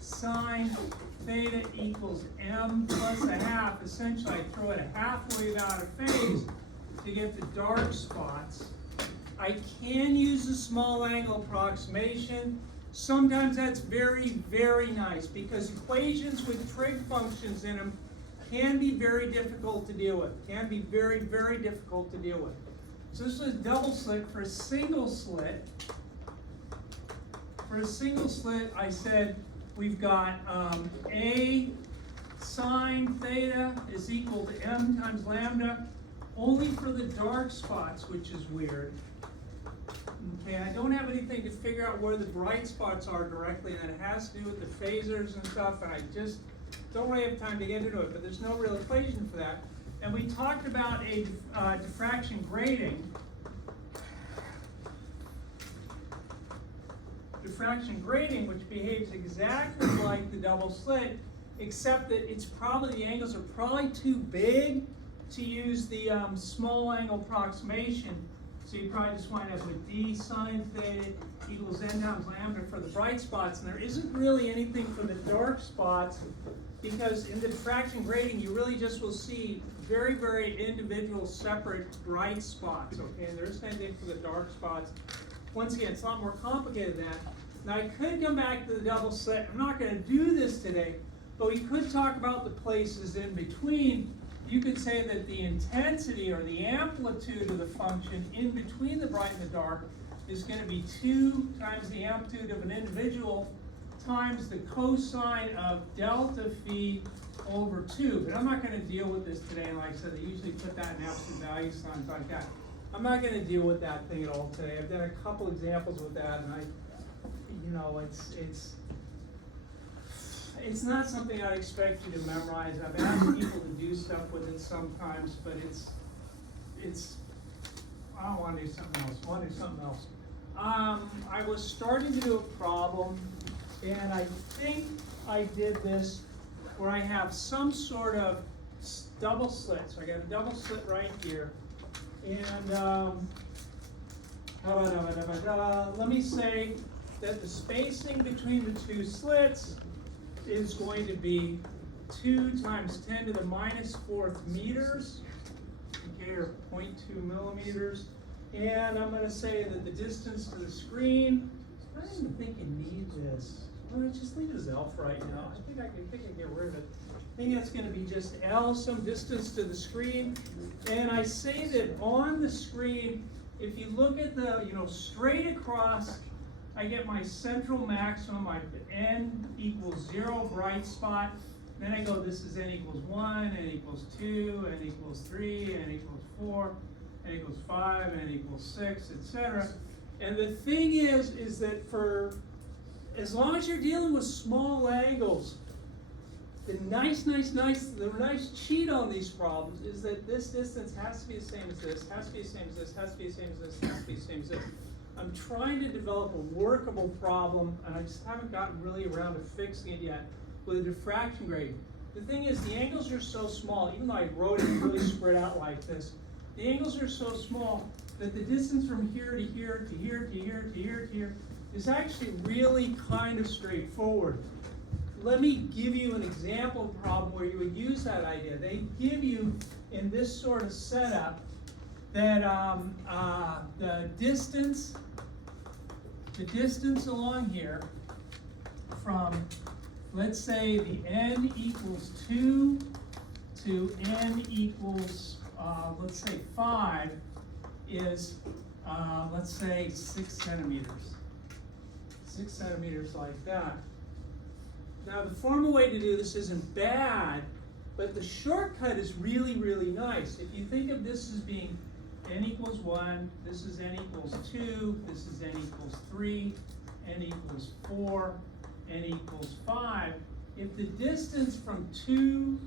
sine theta equals m plus a half. Essentially, I throw it a half wave out of phase to get the dark spots. I can use a small angle approximation. Sometimes that's very, very nice because equations with trig functions in them can be very difficult to deal with. Can be very, very difficult to deal with. So this is a double slit. For a single slit, I said we've got a sine theta is equal to m times lambda, only for the dark spots, which is weird. Okay, I don't have anything to figure out where the bright spots are directly, and it has to do with the phasors and stuff, and I just don't really have time to get into it, but there's no real equation for that. And we talked about a diffraction grating. Diffraction grating, which behaves exactly like the double slit, except that it's probably, the angles are probably too big to use the small angle approximation. So you probably just wind up with d sine theta equals n times lambda for the bright spots, and there isn't really anything for the dark spots, because in the diffraction grating you really just will see very, very individual separate bright spots, okay? And there isn't anything for the dark spots. Once again, it's a lot more complicated than that. Now I could come back to the double slit. I'm not going to do this today, but we could talk about the places in between. You could say that the intensity or the amplitude of the function in between the bright and the dark is going to be 2 times the amplitude of an individual times the cosine of delta phi over 2. But I'm not going to deal with this today. And like I said, they usually put that in absolute value signs like that. I'm not going to deal with that thing at all today. I've done a couple examples with that, and it's not something I'd expect you to memorize. I've asked people to do stuff with it sometimes, but it's I don't want to do something else. I want to do something else. I was starting to do a problem, and I think I did this where I have some sort of double slit. So I got a double slit right here, and let me say that the spacing between the two slits is going to be 2 times 10 to the minus 4th meters, okay, or 0.2 millimeters. And I'm going to say that the distance to the screen, I don't even think you need this. Well, just leave it as L for right now. I think I can get rid of it. I think that's going to be just L, some distance to the screen. And I say that on the screen, if you look at the, straight across, I get my central maximum, I put n equals 0 bright spot. Then I go, this is n equals 1, n equals 2, n equals 3, n equals 4, n equals 5, n equals 6, etc. And the thing is that for, as long as you're dealing with small angles, the nice cheat on these problems is that this distance has to be the same as this, has to be the same as this, has to be the same as this, has to be the same as this. I'm trying to develop a workable problem, and I just haven't gotten really around to fixing it yet with a diffraction grating. The thing is, the angles are so small, even though I wrote it really spread out like this, the angles are so small that the distance from here to here to here to here to here to here is actually really kind of straightforward. Let me give you an example problem where you would use that idea. They give you, in this sort of setup, that the distance along here from, let's say, the n equals 2 to n equals, let's say, 5 is, let's say, 6 centimeters. 6 centimeters like that. Now, the formal way to do this isn't bad, but the shortcut is really, really nice. If you think of this as being n equals 1, this is n equals 2, this is n equals 3, n equals 4, n equals 5. If the distance from 2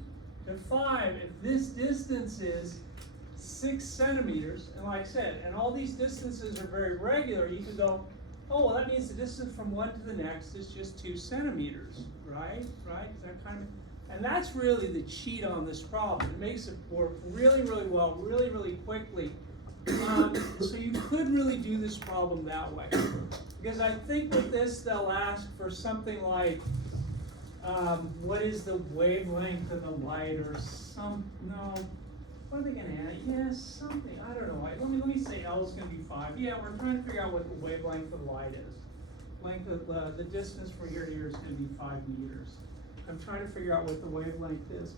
to 5, if this distance is 6 centimeters, and like I said, and all these distances are very regular, you could go, oh, well, that means the distance from one to the next is just 2 centimeters, right? Right? Is that kind of, and that's really the cheat on this problem. It makes it work really, really well, really, really quickly. So you could really do this problem that way. Because I think with this, they'll ask for something like what is the wavelength of the light or no, what are they gonna add? Yes, something, I don't know. Let me say L is gonna be 5. Yeah, we're trying to figure out what the wavelength of the light is. Length of, the distance from here to here is gonna be 5 meters. I'm trying to figure out what the wavelength is.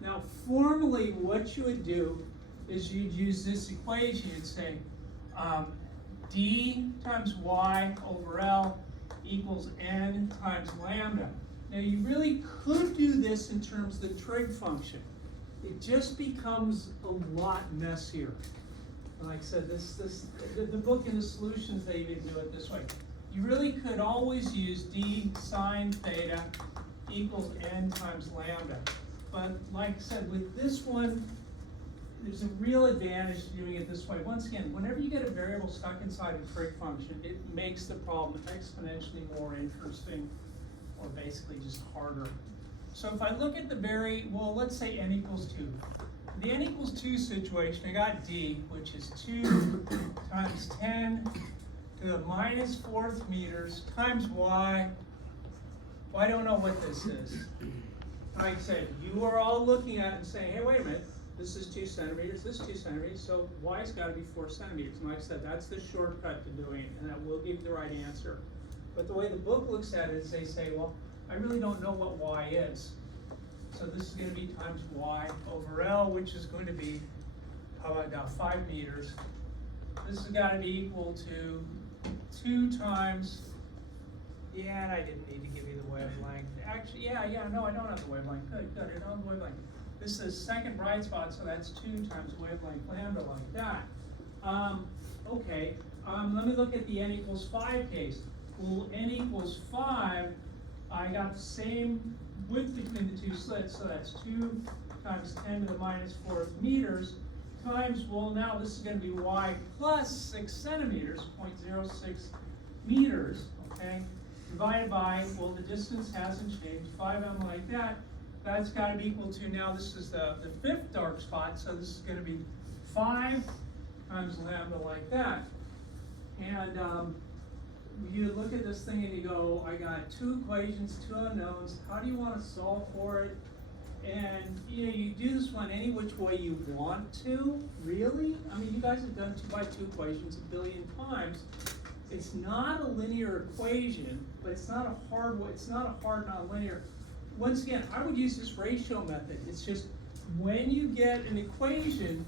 Now, formally, what you would do is you'd use this equation. You'd say d times y over L equals n times lambda. Now, you really could do this in terms of the trig function. It just becomes a lot messier. Like I said, the book and the solutions, they even do it this way. You really could always use d sine theta equals n times lambda. But like I said, with this one, there's a real advantage to doing it this way. Once again, whenever you get a variable stuck inside a trig function, it makes the problem exponentially more interesting, or basically just harder. So if I look at well, let's say n equals 2. In the n equals 2 situation, I got d, which is 2 times 10 to the minus 4th meters times y. Well, I don't know what this is. Like I said, you are all looking at it and saying, hey, wait a minute, this is 2 centimeters, this is 2 centimeters, so y's got to be 4 centimeters. And like I said, that's the shortcut to doing it, and that will give you the right answer. But the way the book looks at it is they say, well, I really don't know what y is. So this is going to be times y over L, which is going to be, how about now, 5 meters. This has got to be equal to 2 times, yeah, and I didn't need to give you the wavelength. Actually, no, I don't have the wavelength. Good, I don't have the wavelength. This is second bright spot, so that's 2 times wavelength lambda, like that. Okay, let me look at the n equals 5 case. Well, n equals 5, I got the same width between the two slits, so that's 2 times 10 to the minus 4th meters, times, well, now this is going to be y plus 6 centimeters, 0.06 meters, okay, divided by, well, the distance hasn't changed, 5m like that. That's got to be equal to, now this is the 5th dark spot, so this is going to be 5 times lambda like that. And you look at this thing and you go, I got 2 equations, 2 unknowns, how do you want to solve for it? And you do this one any which way you want to, really? I mean, you guys have done 2 by 2 equations a billion times. It's not a linear equation, but it's not a hard way, it's not a hard nonlinear. Once again, I would use this ratio method. It's just when you get an equation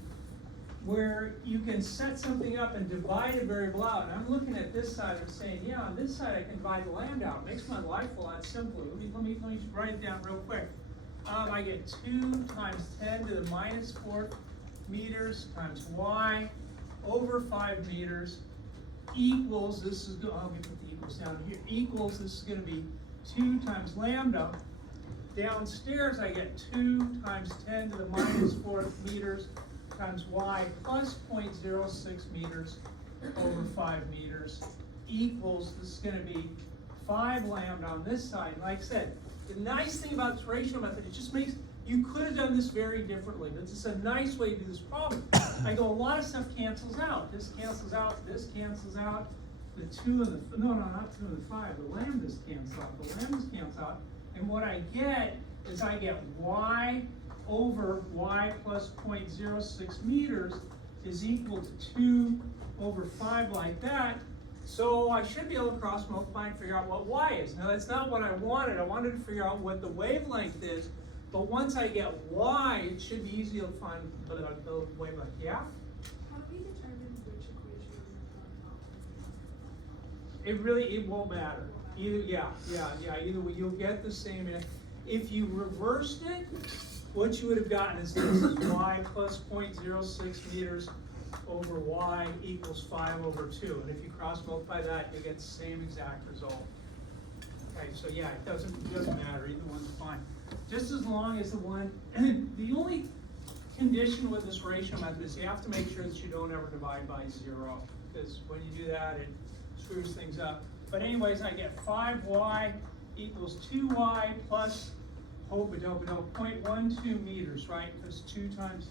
where you can set something up and divide a variable out, and I'm looking at this side and saying, yeah, on this side I can divide the lambda out. It makes my life a lot simpler. Let me write it down real quick. I get 2 times 10 to the minus 4 meters times y over 5 meters equals, this is, I'll put the equals down here, equals, this is going to be 2 times lambda. Downstairs I get 2 times 10 to the minus 4th meters times y plus 0.06 meters over 5 meters equals, this is going to be 5 lambda on this side. Like I said, the nice thing about this ratio method, it just makes, you could have done this very differently, but it's a nice way to do this problem. I go, a lot of stuff cancels out. This cancels out, this cancels out. The 2 and the, no, not 2 and the 5, the lambdas cancel out, the lambdas cancel out. And what I get is I get y over y plus 0.06 meters is equal to 2 over 5 like that. So I should be able to cross multiply and figure out what y is. Now that's not what I wanted. I wanted to figure out what the wavelength is. But once I get y, it should be easy to find the wavelength. Yeah? How do we determine which equation is It won't matter. Either way, you'll get the same. If you reversed it, what you would have gotten is this is y plus 0.06 meters over y equals 5 over 2. And if you cross multiply that, you get the same exact result. Okay, so yeah, it doesn't matter. Either one's fine. Just as long as the one, the only condition with this ratio method is you have to make sure that you don't ever divide by 0. Because when you do that, it screws things up. But anyways, I get 5y equals 2y plus, 0.12 meters, right? Because 2 times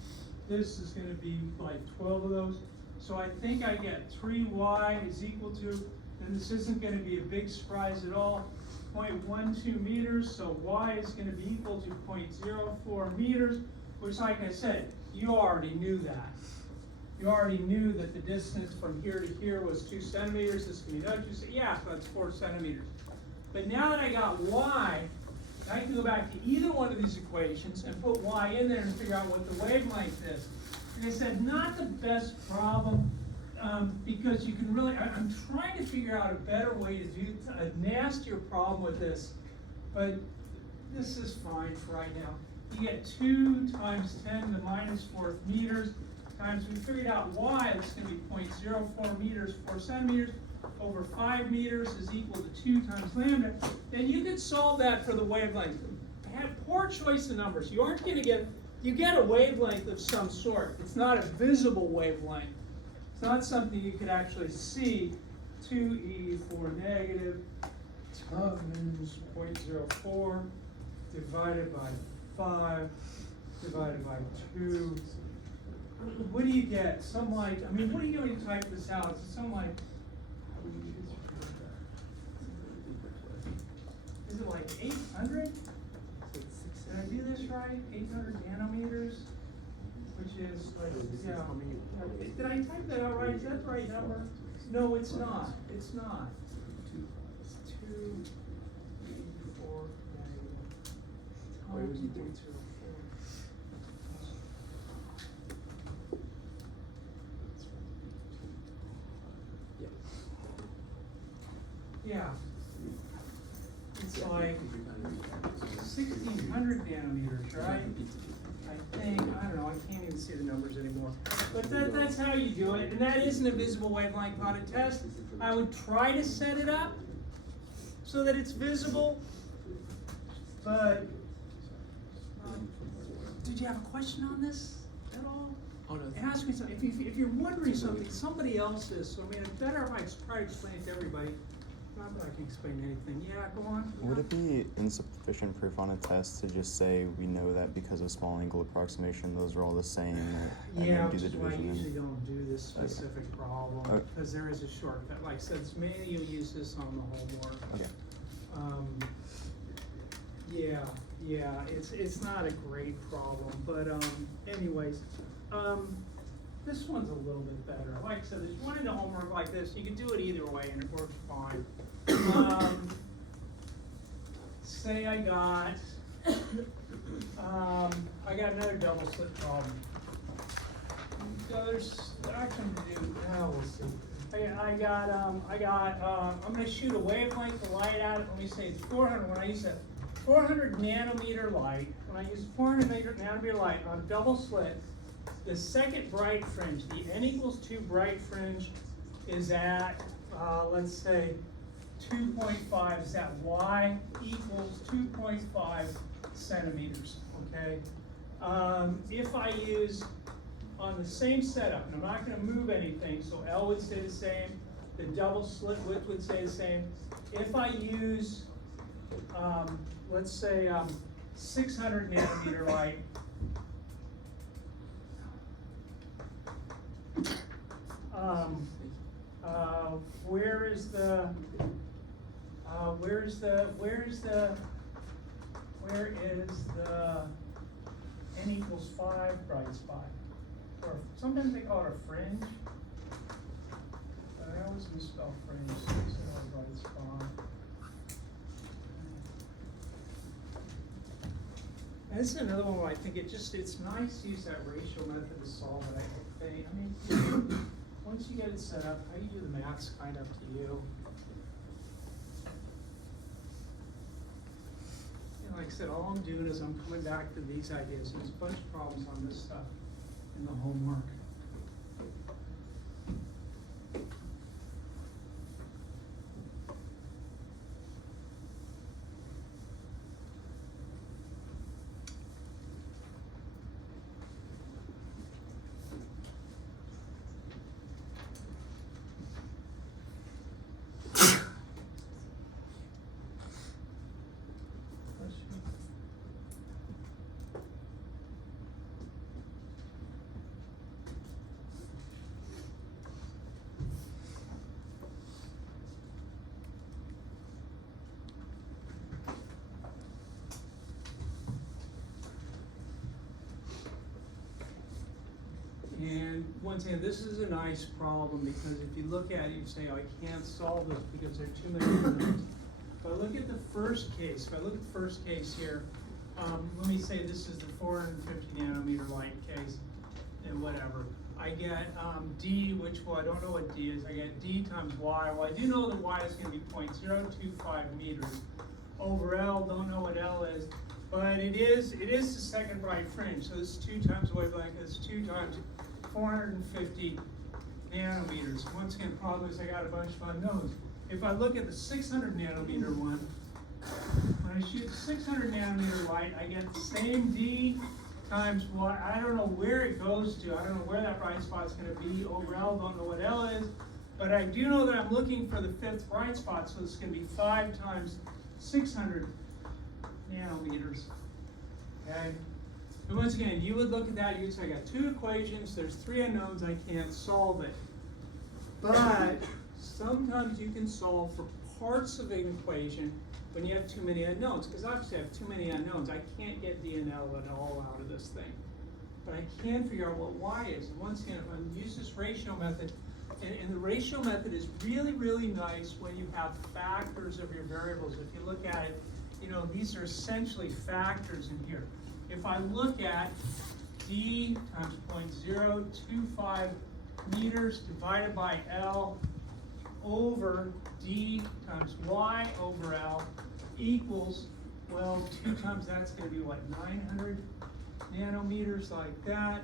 this is going to be like 12 of those. So I think I get 3y is equal to, and this isn't going to be a big surprise at all, 0.12 meters, so y is gonna be equal to 0.04 meters, which, like I said, you already knew that. You already knew that the distance from here to here was 2 centimeters, this can be another 2 centimeters, yeah, so that's 4 centimeters. But now that I got y, I can go back to either one of these equations and put y in there and figure out what the wavelength is. And I said, not the best problem, because you can really, I'm trying to figure out a better way to do a nastier problem with this, but this is fine for right now. You get 2 times 10 to the minus 4th meters, times we figured out y, it's going to be 0.04 meters, 4 centimeters, over 5 meters is equal to 2 times lambda. Then you could solve that for the wavelength. Have poor choice of numbers. You aren't going to get, you get a wavelength of some sort. It's not a visible wavelength. It's not something you could actually see. 2e for negative times 0.04 divided by 5 divided by 2. What do you get? Some like, I mean, what do you do when you type this out? It's some like, is it like 800? Did I do this right? 800 nanometers? Which is like, yeah. Did I type that out right? Is that the right number? No, it's not. It's not. It's 2, 4, times 0.04. Yeah. It's like 1600 nanometers, right? I think, I don't know, I can't even see the numbers anymore. But that's how you do it, and that isn't a visible wavelength on a test. I would try to set it up so that it's visible, but did you have a question on this at all? Oh, no. Ask me something. If you're wondering something, somebody else is. So I mean, it's better if I try to explain it to everybody. Not that I can explain anything. Yeah, go on. Would it be insufficient proof on a test to just say we know that because of small angle approximation, those are all the same, and Yeah, then do which the is why I division? usually don't do this specific problem, Okay. because there is a shortcut. Like I said, it's mainly you'll use this on the homework. Okay. Yeah, it's not a great problem, but anyways, this one's a little bit better. Like I said, there's one in the homework like this. You can do it either way, and it works fine. Say I got another double slit problem. There's actually to do. Oh, we'll see. I'm going to shoot a wavelength of light out. Let me say it's 400. When I use a 400 nanometer light, when I use 400 nanometer light on a double slit, the second bright fringe, the n equals 2 bright fringe, is at, let's say, 2.5. Is that y equals 2.5 centimeters, okay? If I use, on the same setup, and I'm not going to move anything, so L would stay the same, the double slit width would stay the same. If I use, let's say, 600 nanometer light, where is the n equals 5 bright spot? Or sometimes they call it a fringe. But I always misspell fringe, so it's not a bright spot. And this is another one where I think it's nice to use that ratio method to solve it, I think. I mean, once you get it set up, how you do the math's kind of up to you. And like I said, all I'm doing is I'm coming back to these ideas. There's a bunch of problems on this stuff in the homework. once again, this is a nice problem, because if you look at it, you say, oh, I can't solve this because there are too many unknowns. If I look at the first case, here, let me say this is the 450 nanometer light case, and whatever. I get D, which, well, I don't know what D is. I get D times Y. Well, I do know that Y is going to be 0.025 meters over L. Don't know what L is, but it is the second bright fringe. So this is 2 times wavelength. It's 2 times 450 nanometers. Once again, problem is I got a bunch of unknowns. If I look at the 600 nanometer one, when I shoot 600 nanometer light, I get the same D times Y. I don't know where it goes to. I don't know where that bright spot's going to be over L. Don't know what L is. But I do know that I'm looking for the 5th bright spot, so it's going to be 5 times 600 nanometers. Okay? And once again, you would look at that, you would say, I got 2 equations, there's 3 unknowns, I can't solve it. But sometimes you can solve for parts of an equation when you have too many unknowns, because obviously I have too many unknowns. I can't get D and L at all out of this thing. But I can figure out what Y is. And once again, if I use this ratio method, and the ratio method is really, really nice when you have factors of your variables. If you look at it, you know, these are essentially factors in here. If I look at D times 0.025 meters divided by L over D times Y over L equals, well, 2 times that's going to be what, 900 nanometers, like that,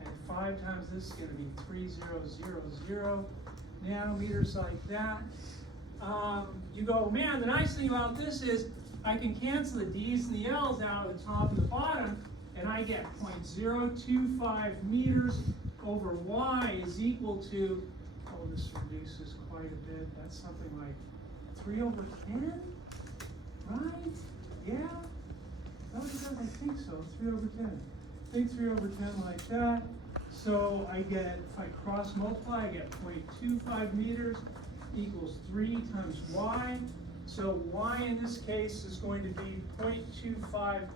and 5 times this is going to be 3000 nanometers, like that. You go, man, the nice thing about this is I can cancel the D's and the L's out at the top and the bottom, and I get 0.025 meters over Y is equal to, oh, this reduces quite a bit. That's something like 3/10, right? Yeah? No, it does, I think so, 3/10. I think 3/10 like that. So I get, if I cross multiply, I get 0.25 meters equals 3 times Y. So Y in this case is going to be 0.25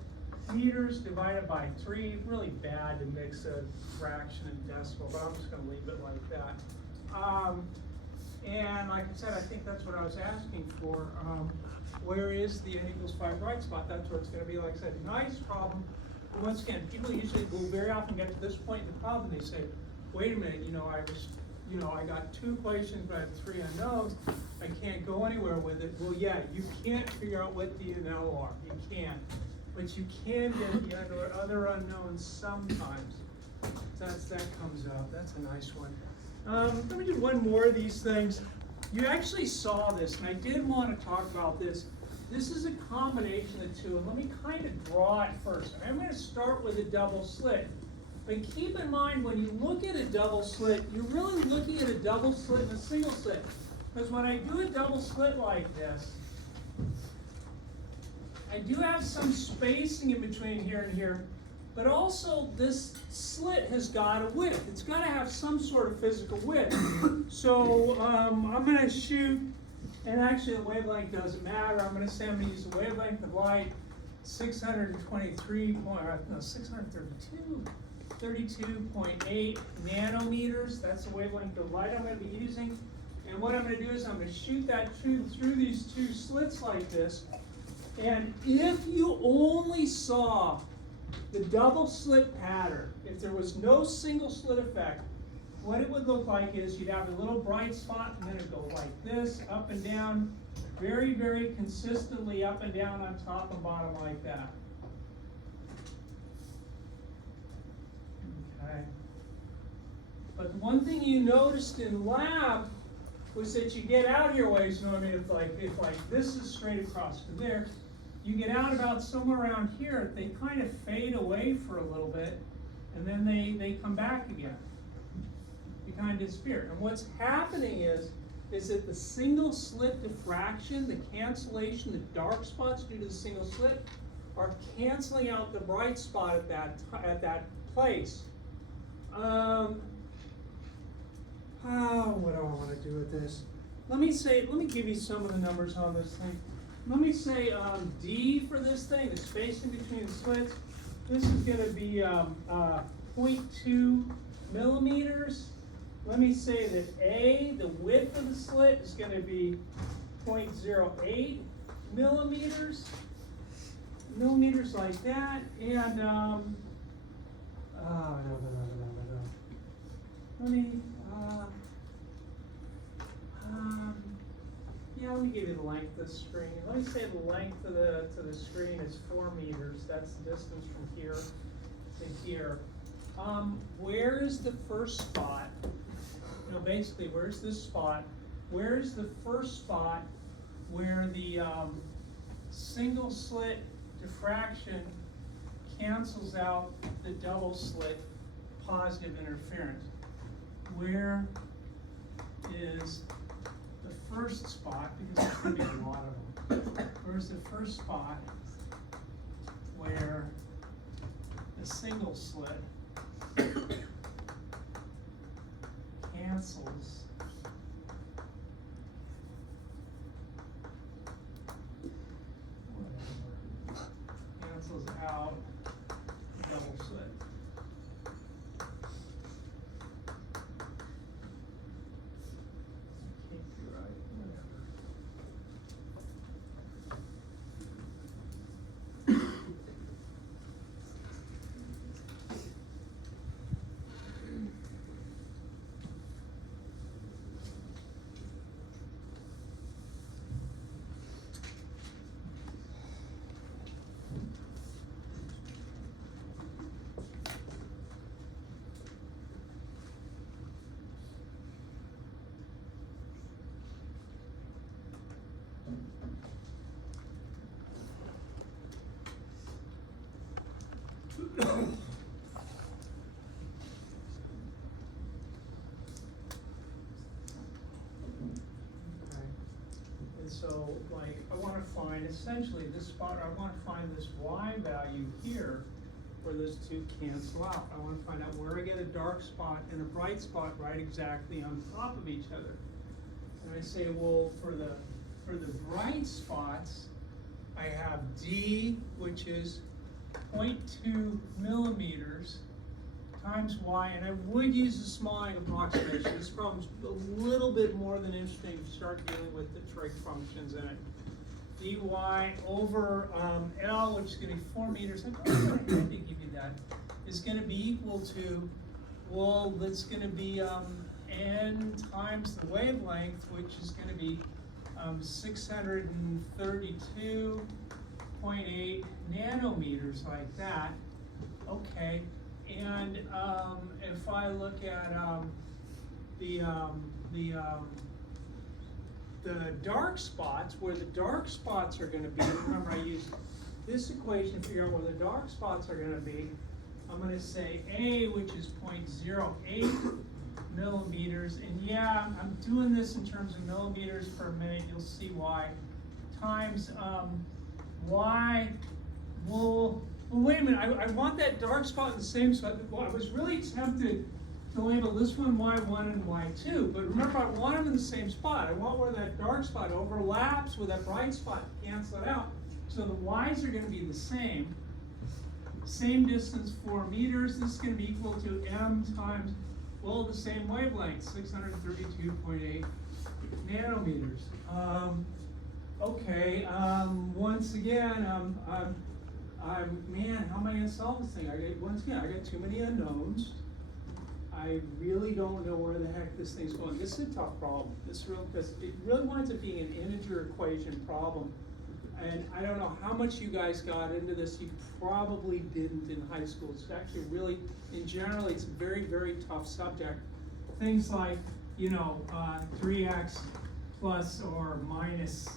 meters divided by 3. Really bad to mix a fraction and decimal, but I'm just going to leave it like that. And like I said, I think that's what I was asking for. Where is the n equals 5 bright spot? That's where it's going to be. Like I said, nice problem. But once again, people usually will very often get to this point in the problem. They say, wait a minute, I got 2 equations, but I have 3 unknowns. I can't go anywhere with it. Well, yeah, you can't figure out what D and L are. You can't. But you can get the other unknowns sometimes. That comes out. That's a nice one. Let me do one more of these things. You actually saw this, and I did want to talk about this. This is a combination of 2, and let me kind of draw it first. I'm going to start with a double slit. But keep in mind, when you look at a double slit, you're really looking at a double slit and a single slit. Because when I do a double slit like this, I do have some spacing in between here and here, but also this slit has got a width. It's got to have some sort of physical width. So I'm going to shoot, and actually the wavelength doesn't matter. I'm going to say I'm going to use the wavelength of light 32.8 nanometers. That's the wavelength of light I'm going to be using. And what I'm going to do is I'm going to shoot that through these 2 slits like this. And if you only saw the double slit pattern, if there was no single slit effect, what it would look like is you'd have a little bright spot, and then it'd go like this, up and down, very, very consistently up and down on top and bottom like that. Okay. But one thing you noticed in lab was that you get out here ways, you know what I mean? If this is straight across to there, you get out about somewhere around here, they kind of fade away for a little bit, and then they come back again. They kind of disappear. And what's happening is that the single slit diffraction, the cancellation, the dark spots due to the single slit, are canceling out the bright spot at that place. What do I want to do with this? Let me give you some of the numbers on this thing. Let me say D for this thing, the spacing between the slits. This is going to be 0.2 millimeters, let me say that A, the width of the slit is gonna be 0.08 millimeters, like that, and, let me, yeah, let me give you the length of the screen. Let me say the length of the screen is 4 meters. That's the distance from here to here. Where is the first spot? You know, basically, where's this spot? Where's the first spot where the single slit diffraction cancels out the double slit positive interference? Where is the first spot, because there's going to be a lot of them. Where's the first spot where the single slit cancels out the double slit? Can't be right, whatever. So, like, I want to find essentially this spot, or I want to find this y value here where those two cancel out. I want to find out where I get a dark spot and a bright spot right exactly on top of each other. And I say, well, for the bright spots, I have D, which is 0.2 millimeters times y, and I would use a small angle approximation. This problem's a little bit more than interesting if you start dealing with the trig functions in it. dy over L, which is going to be 4 meters, I had to give you that, is going to be equal to, well, that's going to be n times the wavelength, which is going to be 632.8 nanometers, like that. Okay. And if I look at the dark spots, where the dark spots are going to be, remember I used this equation to figure out where the dark spots are going to be. I'm going to say A, which is 0.08 millimeters, and yeah, I'm doing this in terms of millimeters per minute. You'll see why. Times y. Well, wait a minute, I want that dark spot in the same spot. Well, I was really tempted to label this one y1 and y2, but remember, I want them in the same spot. I want where that dark spot overlaps with that bright spot, cancel it out. So the y's are going to be the same. Same distance, 4 meters. This is going to be equal to m times, well, the same wavelength, 632.8 nanometers. Okay, once again, man, how am I going to solve this thing? Once again, I got too many unknowns. I really don't know where the heck this thing's going. This is a tough problem. Because it really winds up being an integer equation problem. And I don't know how much you guys got into this. You probably didn't in high school. It's actually really, in general, it's a very, very tough subject. Things like, 3x plus or minus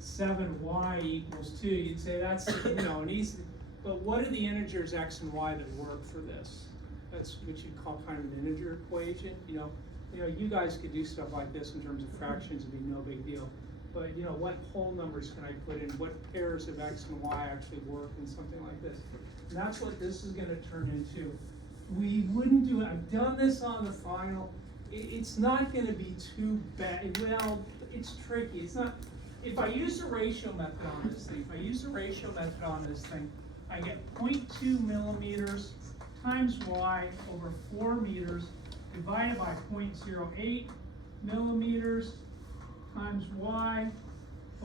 7y equals 2. You'd say that's, an easy. But what are the integers x and y that work for this? That's what you'd call kind of an integer equation. You guys could do stuff like this in terms of fractions. It'd be no big deal. But what whole numbers can I put in? What pairs of x and y actually work in something like this? And that's what this is going to turn into. We wouldn't do it. I've done this on the final. It's not going to be too bad. Well, it's tricky. It's not. If I use the ratio method on this thing, I get 0.2 millimeters times y over 4 meters divided by 0.08 millimeters times y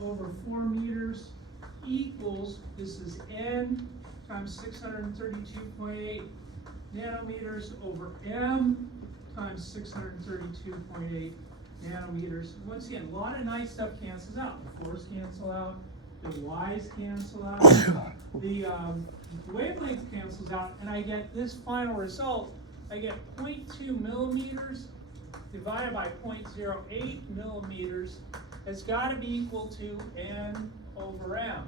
over 4 meters equals, this is n times 632.8 nanometers over m times 632.8 nanometers. Once again, a lot of nice stuff cancels out. The 4's cancel out, the y's cancel out, the wavelength cancels out, and I get this final result. I get 0.2 millimeters divided by 0.08 millimeters. It's got to be equal to n over m.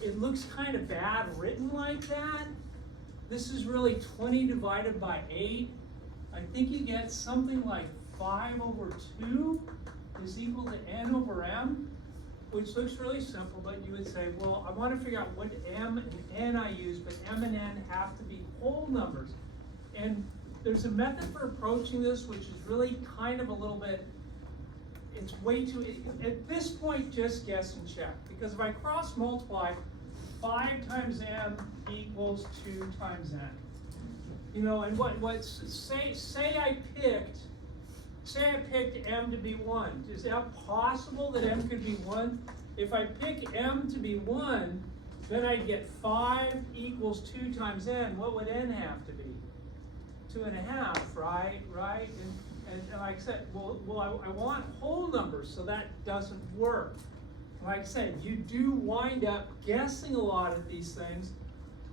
It looks kind of bad written like that. This is really 20 divided by 8. I think you get something like 5 over 2 is equal to n over m, which looks really simple, but you would say, well, I want to figure out what m and n I use, but m and n have to be whole numbers. And there's a method for approaching this, which is really kind of a little bit, it's way too, at this point, just guess and check. Because if I cross multiply, 5 times m equals 2 times n. You know, and say I picked m to be 1. Is that possible that m could be 1? If I pick m to be 1, then I'd get 5 equals 2 times n. What would n have to be? 2.5, right? And like I said, well, I want whole numbers, so that doesn't work. Like I said, you do wind up guessing a lot of these things.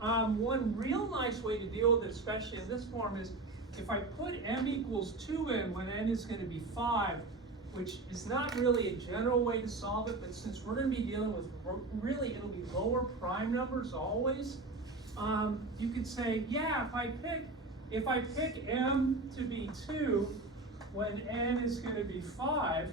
One real nice way to deal with it, especially in this form, is if I put m equals 2n when n is going to be 5, which is not really a general way to solve it, but since we're going to be dealing with, really, it'll be lower prime numbers always, you could say, yeah, if I pick m to be 2 when n is going to be 5,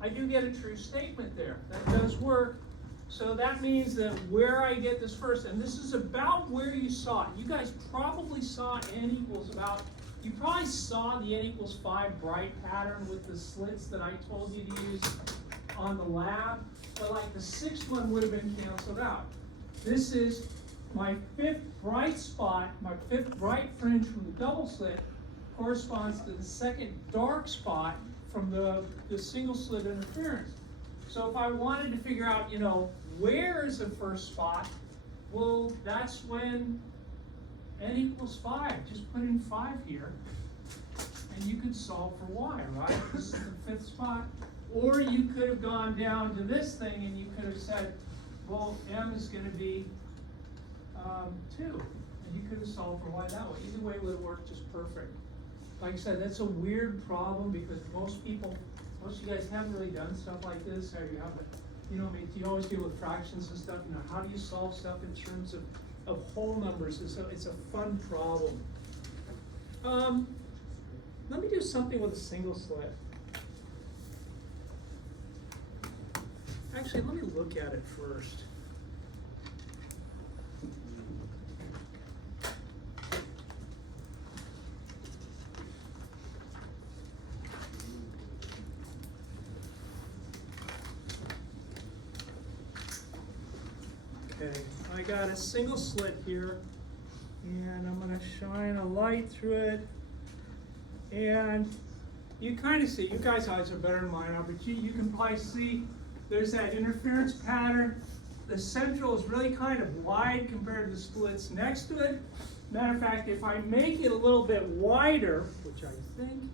I do get a true statement there. That does work. So that means that where I get this first, and this is about where you saw it. You guys probably saw n equals about, you probably saw the n equals 5 bright pattern with the slits that I told you to use on the lab, but like the 6th one would have been canceled out. This is my 5th bright spot, my 5th bright fringe from the double slit corresponds to the 2nd dark spot from the single slit interference. So if I wanted to figure out, you know, where is the first spot, well, that's when n equals 5. Just put in 5 here, and you could solve for y, right? This is the 5th spot. Or you could have gone down to this thing, and you could have said, well, m is going to be 2. And you could have solved for y that way. Either way would have worked just perfect. Like I said, that's a weird problem because most of you guys haven't really done stuff like this, or you haven't, you know, I mean, you always deal with fractions and stuff. You know, how do you solve stuff in terms of whole numbers? It's a fun problem. Let me do something with a single slit. Actually, let me look at it first. Okay, I got a single slit here, and I'm going to shine a light through it, and you kind of see, you guys' eyes are better than mine, but you can probably see there's that interference pattern. The central is really kind of wide compared to the splits next to it. Matter of fact, if I make it a little bit wider, which I think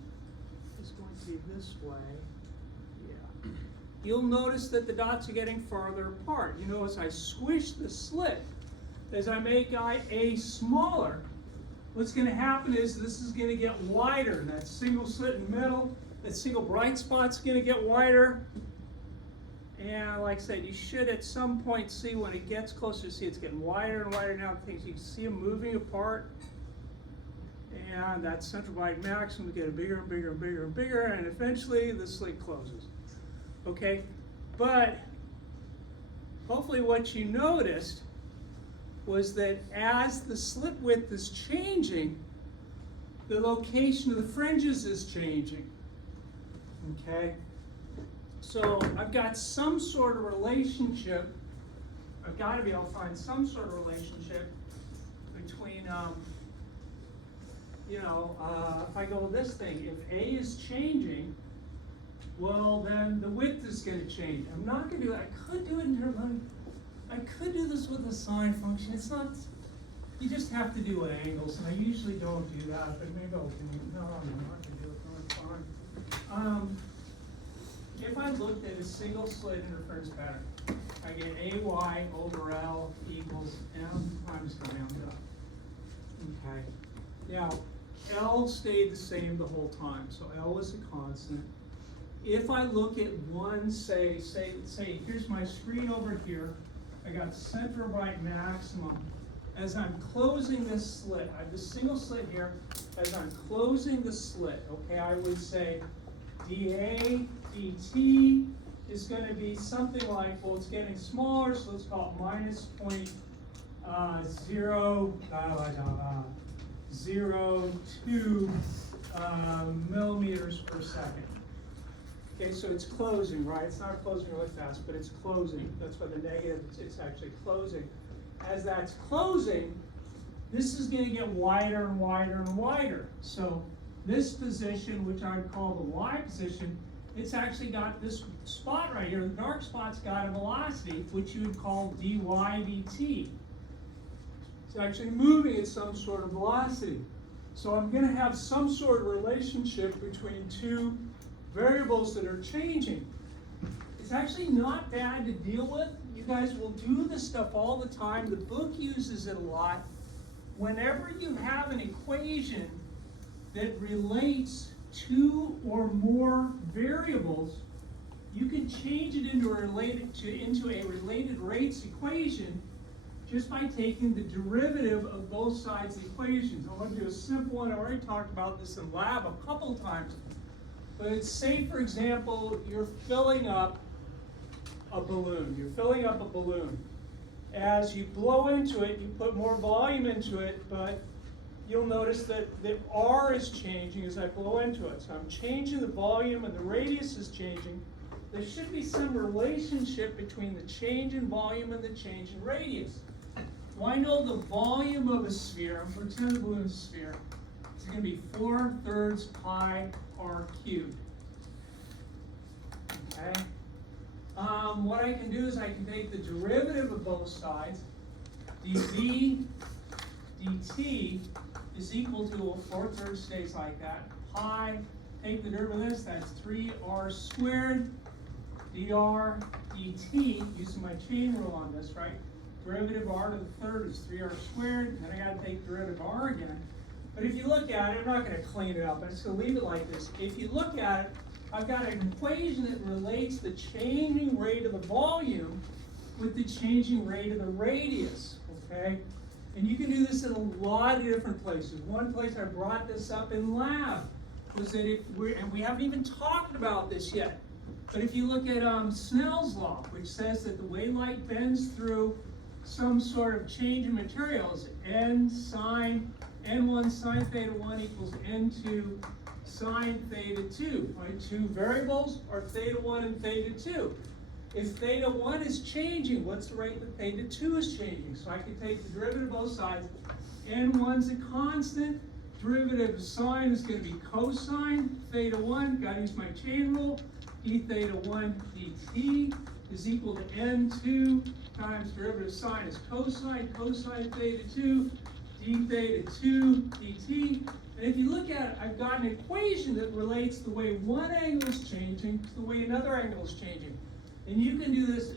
is going to be this way, you'll notice that the dots are getting farther apart. You notice I squish the slit. As I make A smaller, what's going to happen is this is going to get wider. That single slit in the middle, that single bright spot's going to get wider. And like I said, you should at some point see when it gets closer, see it's getting wider and wider now. Things you can see them moving apart. And that central wide maximum is getting bigger and bigger and bigger and bigger, and eventually the slit closes. Okay, but hopefully what you noticed was that as the slit width is changing, the location of the fringes is changing. Okay, so I've got some sort of relationship. I've got to be able to find some sort of relationship between, if I go with this thing, if A is changing, well, then the width is gonna change. I'm not gonna do it, I could do it in terms of, I could do this with a sine function. It's not, you just have to do angles, and I usually don't do that, but maybe I'll do, no, I'm not gonna do it, no, it's fine. If I looked at a single slit interference pattern, I get AY over L equals M times lambda. Okay. Now, L stayed the same the whole time, so L is a constant. If I look at one, say, here's my screen over here, I got center of right maximum. As I'm closing this slit, I have this single slit here, as I'm closing the slit, okay, I would say dA dt is going to be something like, well, it's getting smaller, so let's call it minus 0.02 millimeters per second. Okay, so it's closing, right? It's not closing really fast, but it's closing. That's why the negative, it's actually closing. As that's closing, this is going to get wider and wider and wider. So this position, which I would call the y position, it's actually got this spot right here. The dark spot's got a velocity, which you would call dy dt. It's actually moving at some sort of velocity. So I'm going to have some sort of relationship between two variables that are changing. It's actually not bad to deal with. You guys will do this stuff all the time. The book uses it a lot. Whenever you have an equation that relates two or more variables, you can change it into a related rates equation just by taking the derivative of both sides of the equations. I want to do a simple one. I already talked about this in lab a couple times. But it's, say, for example, you're filling up a balloon. You're filling up a balloon. As you blow into it, you put more volume into it, but you'll notice that the R is changing as I blow into it. So I'm changing the volume and the radius is changing. There should be some relationship between the change in volume and the change in radius. Well, I know the volume of a sphere, I'm pretending the balloon is a sphere, it's going to be 4/3 pi r cubed. Okay? What I can do is I can take the derivative of both sides. dv dt is equal to, well, 4/3 stays like that. Pi, take the derivative of this, that's 3r squared. dr dt, using my chain rule on this, right? Derivative r to the third is 3r squared, and then I gotta take derivative r again. But if you look at it, I'm not gonna clean it up, I'm just gonna leave it like this. If you look at it, I've got an equation that relates the changing rate of the volume with the changing rate of the radius, okay? And you can do this in a lot of different places. One place I brought this up in lab was that and we haven't even talked about this yet, but if you look at Snell's law, which says that the way light bends through some sort of change in materials, n1 sine theta 1 equals n2 sine theta 2. My two variables are theta 1 and theta 2. If theta 1 is changing, what's the rate that theta 2 is changing? So I can take the derivative of both sides. n1's a constant. Derivative of sine is going to be cosine theta 1. Got to use my chain rule. d theta 1 dt is equal to n2 times derivative of sine is cosine theta 2 d theta 2 dt. And if you look at it, I've got an equation that relates the way one angle is changing to the way another angle is changing. And you can do this,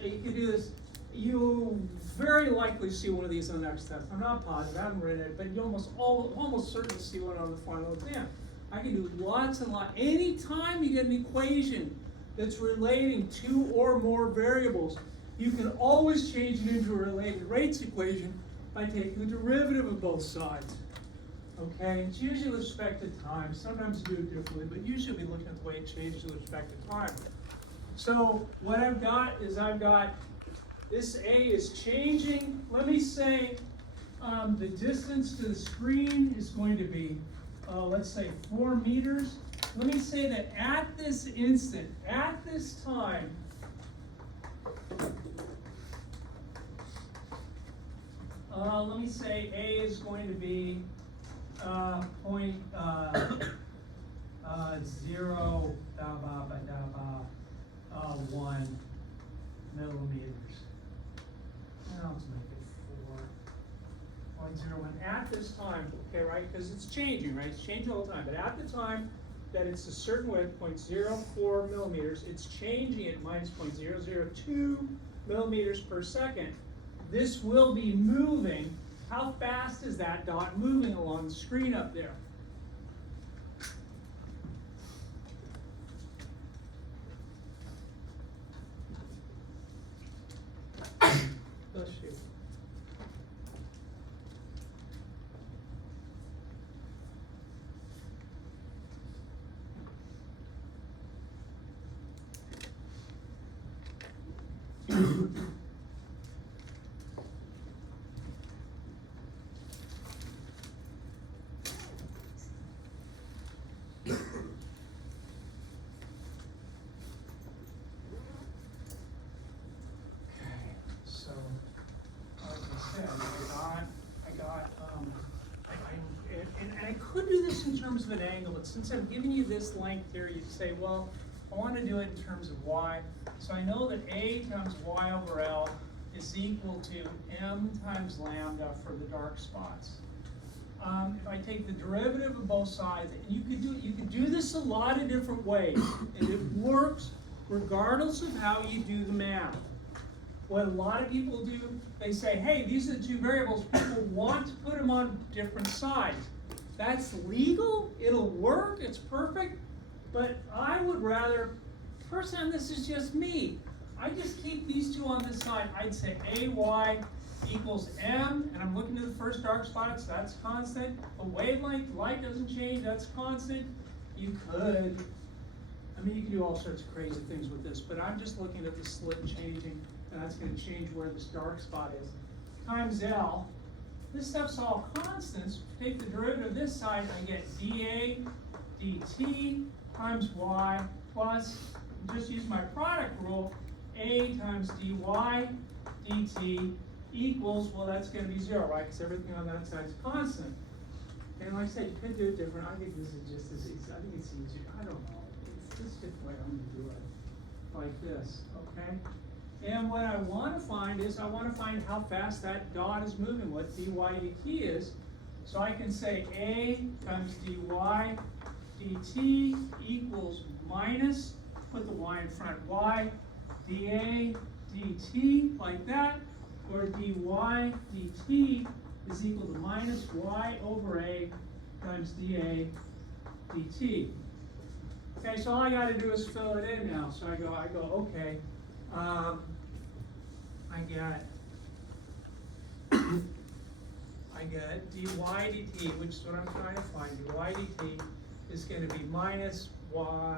you'll very likely see one of these on the next test. I'm not positive, I haven't written it, but you almost certainly see one on the final exam. I can do lots and lots. Anytime you get an equation that's relating two or more variables, you can always change it into a related rates equation by taking the derivative of both sides. Okay, it's usually with respect to time. Sometimes you do it differently, but usually we'll be looking at the way it changes with respect to time. So what I've got is this A is changing. Let me say the distance to the screen is going to be, let's say 4 meters. Let me say that at this instant, at this time, Let me say A is going to be, 0.1 millimeters. Now let's make it 4.01 at this time, okay, right? Because it's changing, right? It's changing all the time. But at the time that it's a certain width, 0.04 millimeters, it's changing at minus 0.002 millimeters per second. This will be moving. How fast is that dot moving along the screen up there? Bless you. So, like I said, and I could do this in terms of an angle, but since I'm giving you this length here, you'd say, well, I want to do it in terms of y. So I know that A times y over L is equal to m times lambda for the dark spots. If I take the derivative of both sides, and you could do this a lot of different ways, and it works regardless of how you do the math. What a lot of people do, they say, hey, these are the two variables, people want to put them on different sides. That's legal, it'll work, it's perfect, but I would rather, personally, and this is just me, I just keep these two on this side. I'd say AY equals M, and I'm looking to the first dark spots, that's constant. The wavelength, light doesn't change, that's constant. You could, I mean, you can do all sorts of crazy things with this, but I'm just looking at the slit changing, and that's going to change where this dark spot is. Times L, this stuff's all constants. Take the derivative of this side, I get dA dt times y plus, just use my product rule, A times dy dt equals, well, that's going to be 0, right? Because everything on that side is constant. And like I said, you could do it different. I think this is just as easy. I think it's easier. I don't know. It's just a different way I'm going to do it. Like this, okay? And what I want to find is, I want to find how fast that dot is moving, what dy dt is. So I can say A times dy dt equals minus, put the y in front, y dA dt, like that, or dy dt is equal to minus y over A times dA dt. Okay, so all I got to do is fill it in now. So I go, okay, I got dy dt, which is what I'm trying to find. Dy dt is going to be minus y.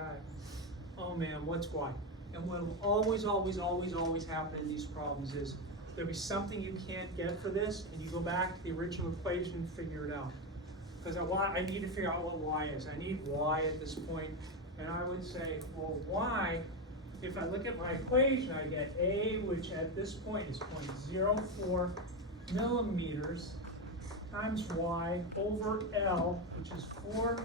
Oh man, what's y? And what will always, always, always, always happen in these problems is there'll be something you can't get for this, and you go back to the original equation and figure it out. Because I need to figure out what y is. I need y at this point, and I would say, well, y, if I look at my equation, I get A, which at this point is 0.04 millimeters, times y over L, which is 4.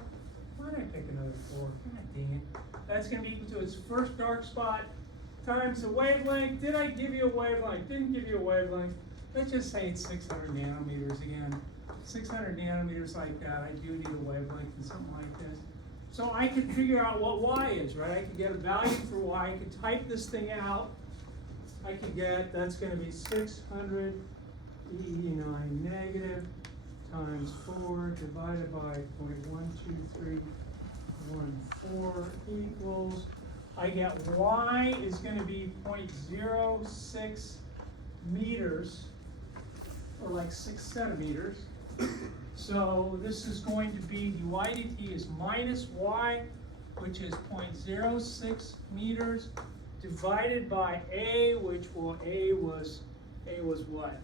Why did I pick another 4? God dang it. That's going to be equal to its first dark spot times the wavelength. Did I give you a wavelength? Didn't give you a wavelength. Let's just say it's 600 nanometers again. 600 nanometers like that. I do need a wavelength and something like this. So I can figure out what y is, right? I can get a value for y. I can type this thing out. I can get, that's going to be 689 negative times 4 divided by 0.12314 equals, I get y is going to be 0.06 meters, or like 6 centimeters. So this is going to be, dy dt is minus y, which is 0.06 meters, divided by a, which will, a was what?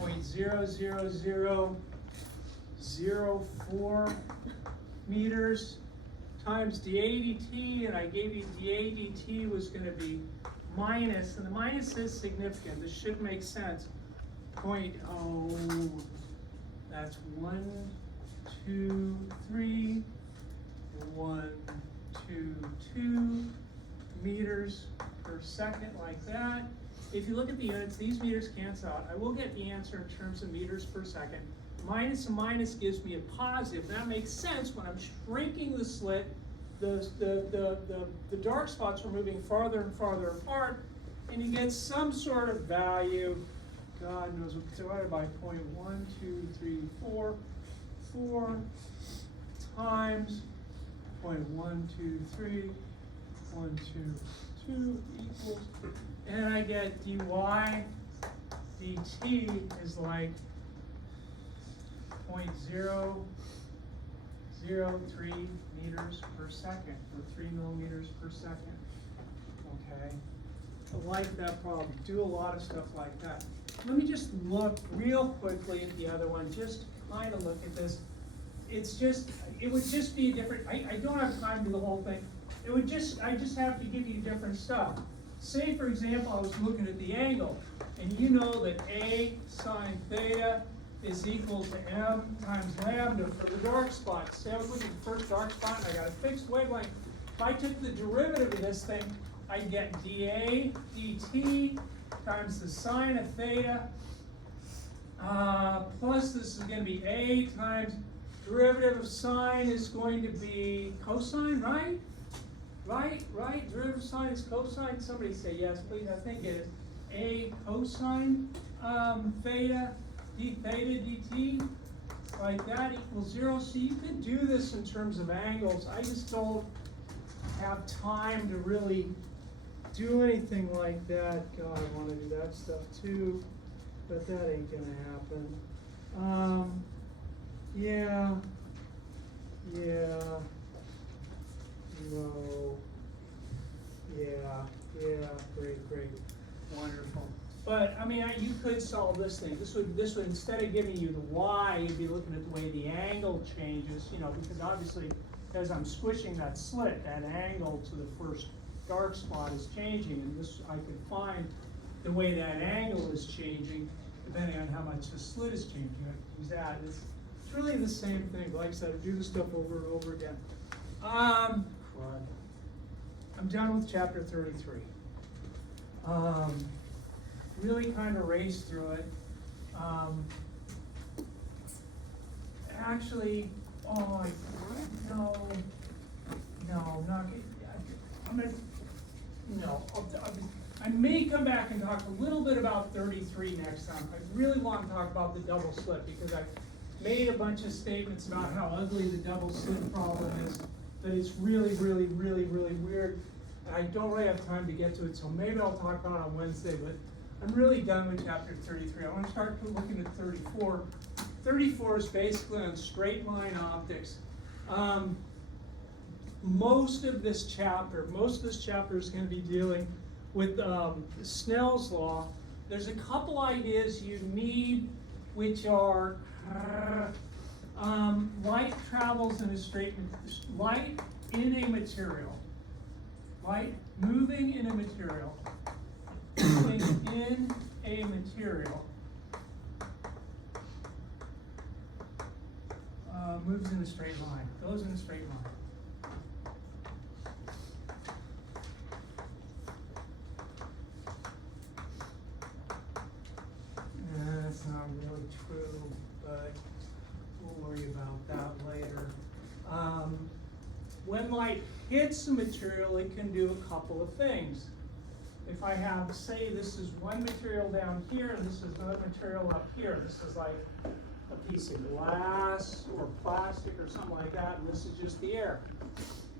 0.00004 meters times dA dt, and I gave you dA dt was going to be minus, and the minus is significant, this should make sense, .0, that's 1, 2, 3, 1, 2, 2 meters per second, like that. If you look at the units, these meters cancel out. I will get the answer in terms of meters per second. Minus and minus gives me a positive. That makes sense when I'm shrinking the slit. The dark spots are moving farther and farther apart, and you get some sort of value. God knows what, divided by 0.1, 2, 3, 4, 4 times 0.1, 2, 3, 1, 2, 2 equals, and I get dy dt is like 0.003 meters per second, or 3 millimeters per second. Okay, I like that problem. Do a lot of stuff like that. Let me just look real quickly at the other one, just kind of look at this. It's just, it would just be different. I don't have time to do the whole thing. I just have to give you different stuff. Say, for example, I was looking at the angle, and you know that A sine theta is equal to m times lambda for the dark spot. Say I was looking at the first dark spot, and I got a fixed wavelength. If I took the derivative of this thing, I'd get dA dt times the sine of theta, plus this is going to be A times derivative of sine is going to be cosine, right? Right? Derivative of sine is cosine. Somebody say yes, please. I think it is A cosine theta d theta dt, like that equals 0. So you could do this in terms of angles. I just don't have time to really do anything like that. God, I want to do that stuff too, but that ain't gonna happen. Yeah, no, yeah, great, wonderful. But I mean, you could solve this thing. This would instead of giving you the y, you'd be looking at the way the angle changes. You know, because obviously, as I'm squishing that slit, that angle to the first dark spot is changing, and this I can find the way that angle is changing depending on how much the slit is changing. I can use that. It's really the same thing. Like I said, I do this stuff over and over again. I'm done with chapter 33. Really kind of raced through it. Actually, no, not. I may come back and talk a little bit about 33 next time. I really want to talk about the double slit because I made a bunch of statements about how ugly the double slit problem is, but it's really weird. And I don't really have time to get to it, so maybe I'll talk about it on Wednesday, but I'm really done with chapter 33. I want to start looking at 34. 34 is basically on straight line optics. Most of this chapter is going to be dealing with Snell's law. There's a couple ideas you need, which are light travels in a straight, light in a material, light moving in a material, in a material, moves in a straight line, goes in a straight line. That's not really true, but we'll worry about that later. When light hits the material, it can do a couple of things. If I have, say, this is one material down here, and this is another material up here. This is like a piece of glass or plastic or something like that, and this is just the air.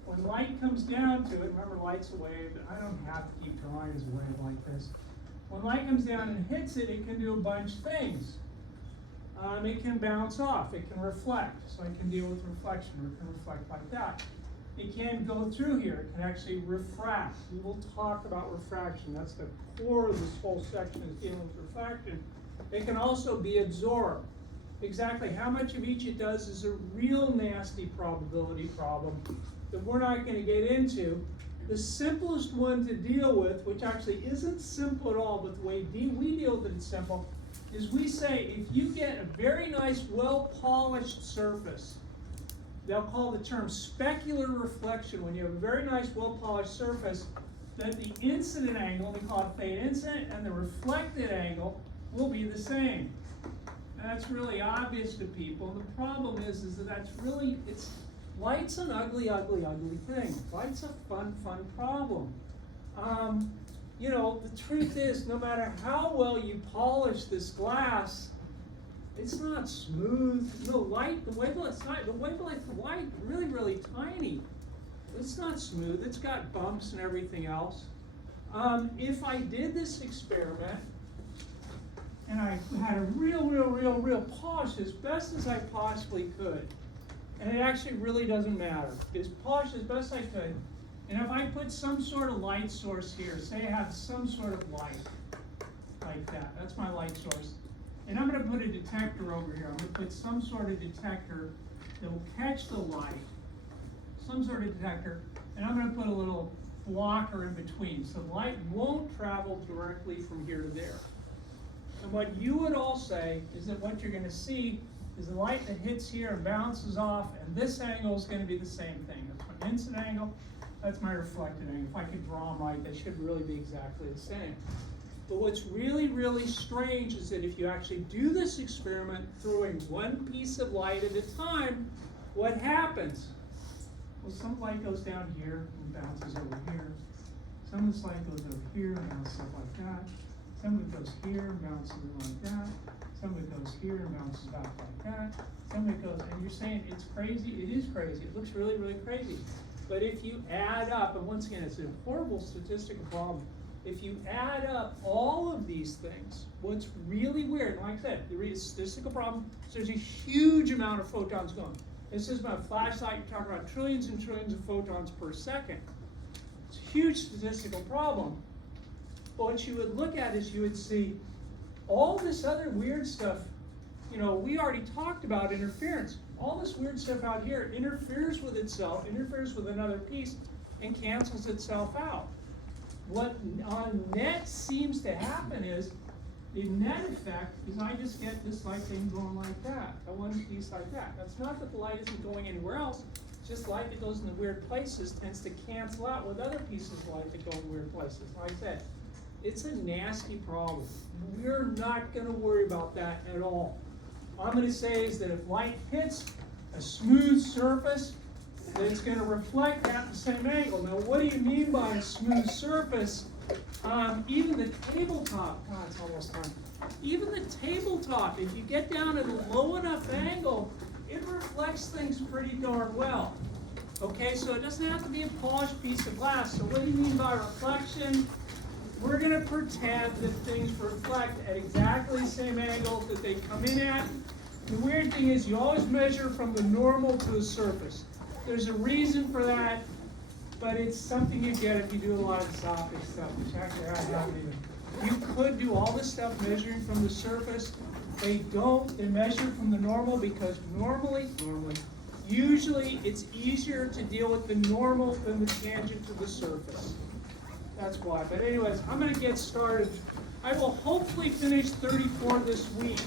When light comes down to it, remember light's a wave, but I don't have to keep drawing as a wave like this. When light comes down and hits it, it can do a bunch of things. It can bounce off, it can reflect, so it can deal with reflection, or it can reflect like that. It can go through here, it can actually refract. We will talk about refraction, that's the core of this whole section is dealing with refraction. It can also be absorbed. Exactly how much of each it does is a real nasty probability problem that we're not going to get into. The simplest one to deal with, which actually isn't simple at all, but the way we deal with it is simple, is we say if you get a very nice, well-polished surface, they'll call the term specular reflection. When you have a very nice, well-polished surface, that the incident angle, we call it theta incident, and the reflected angle will be the same. And that's really obvious to people. And the problem is that that's really, light's an ugly, ugly, ugly thing. Light's a fun, fun problem. You know, the truth is, no matter how well you polish this glass, it's not smooth. The light, the wavelength of light, really, really tiny. It's not smooth. It's got bumps and everything else. If I did this experiment and I had a real polish as best as I possibly could, and it actually really doesn't matter. It's polished as best I could. And if I put some sort of light source here, say I have some sort of light like that, that's my light source. And I'm going to put a detector over here. I'm going to put some sort of detector that will catch the light, some sort of detector, and I'm going to put a little blocker in between, so the light won't travel directly from here to there. And what you would all say is that what you're going to see is the light that hits here and bounces off, and this angle is going to be the same thing. That's my incident angle, that's my reflected angle. If I could draw them right, they should really be exactly the same. But what's really, really strange is that if you actually do this experiment throwing one piece of light at a time, what happens? Well, some light goes down here and bounces over here. Some of this light goes over here and bounces up like that. Some of it goes here and bounces like that. Some of it goes here and bounces back like that. Some of it goes, and you're saying it's crazy. It is crazy. It looks really, really crazy. But if you add up, and once again, it's a horrible statistical problem. If you add up all of these things, what's really weird, like I said, the statistical problem, so there's a huge amount of photons going. This is about a flashlight, you're talking about trillions and trillions of photons per second. It's a huge statistical problem. But what you would look at is you would see all this other weird stuff. You know, we already talked about interference. All this weird stuff out here interferes with itself, interferes with another piece, and cancels itself out. What on net seems to happen is, the net effect is I just get this light thing going like that, a one piece like that. That's not that the light isn't going anywhere else, it's just light that goes in the weird places tends to cancel out with other pieces of light that go in weird places. Like I said, it's a nasty problem. We're not going to worry about that at all. All I'm going to say is that if light hits a smooth surface, then it's going to reflect at the same angle. Now, what do you mean by a smooth surface? Even the tabletop, God, it's almost time. Even the tabletop, if you get down at a low enough angle, it reflects things pretty darn well. Okay, so it doesn't have to be a polished piece of glass. So what do you mean by reflection? We're going to pretend that things reflect at exactly the same angle that they come in at. The weird thing is you always measure from the normal to the surface. There's a reason for that, but it's something you get if you do a lot of isopic stuff, which actually I haven't even. You could do all this stuff measuring from the surface. They don't. They measure from the normal because usually it's easier to deal with the normal than the tangent to the surface. That's why. But anyways, I'm going to get started. I will hopefully finish 34 this week.